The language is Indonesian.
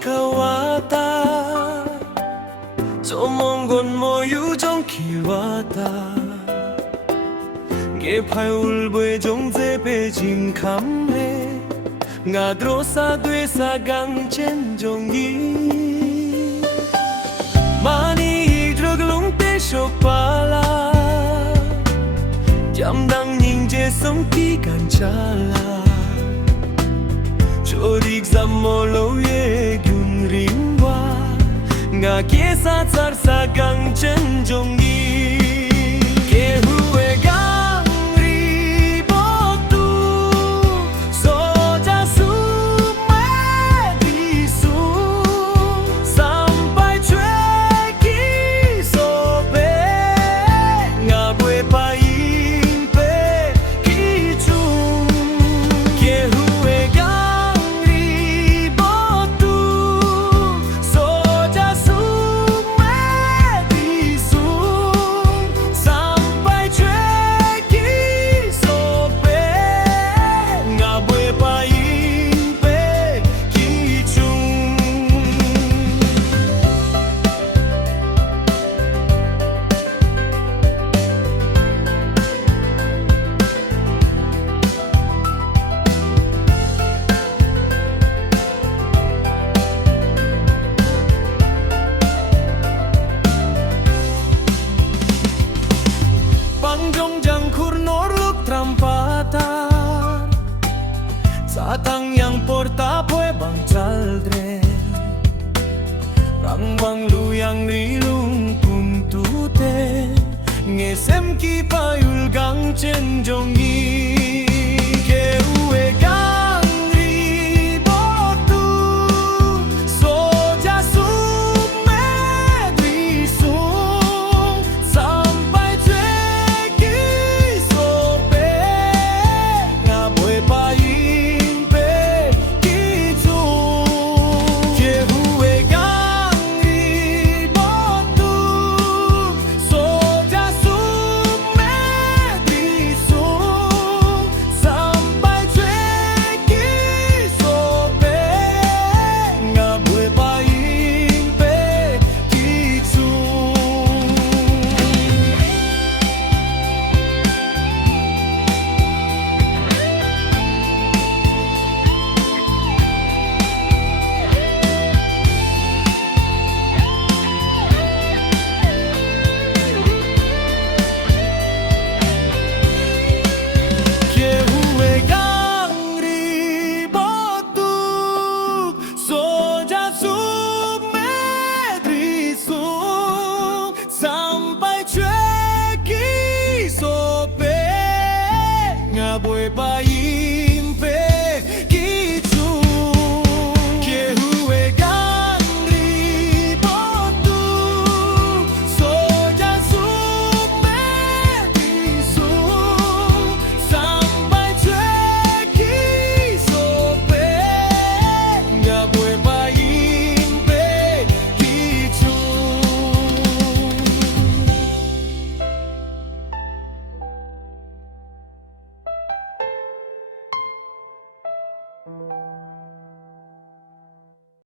kawata Somonggon mo yujong kiwata Ge phai ulbwe jong je pe jing kham he Nga dro sa dwe sa gang chen jong yi Mani drog lung te shok pala Jam dang ning je song ti kan chala Chorik zam mo lo ye gyun ring wa Nga kia sa tsar sa gang chen jong yi Ke huwe gang ri bo tu So ja su me di su Sampai chue ki so pe Nga bwe pa yin pe ki chung Ke huwe gang ri bo tu So ja su me di su Sampai chue ki so pe Nga bwe pa yin pe ki chung Pangjong jang kur norluk trampatar Satang yang porta poe bang chaldre Rang bang lu yang rilung pum tu te Ngesem ki payul gang chen jong yi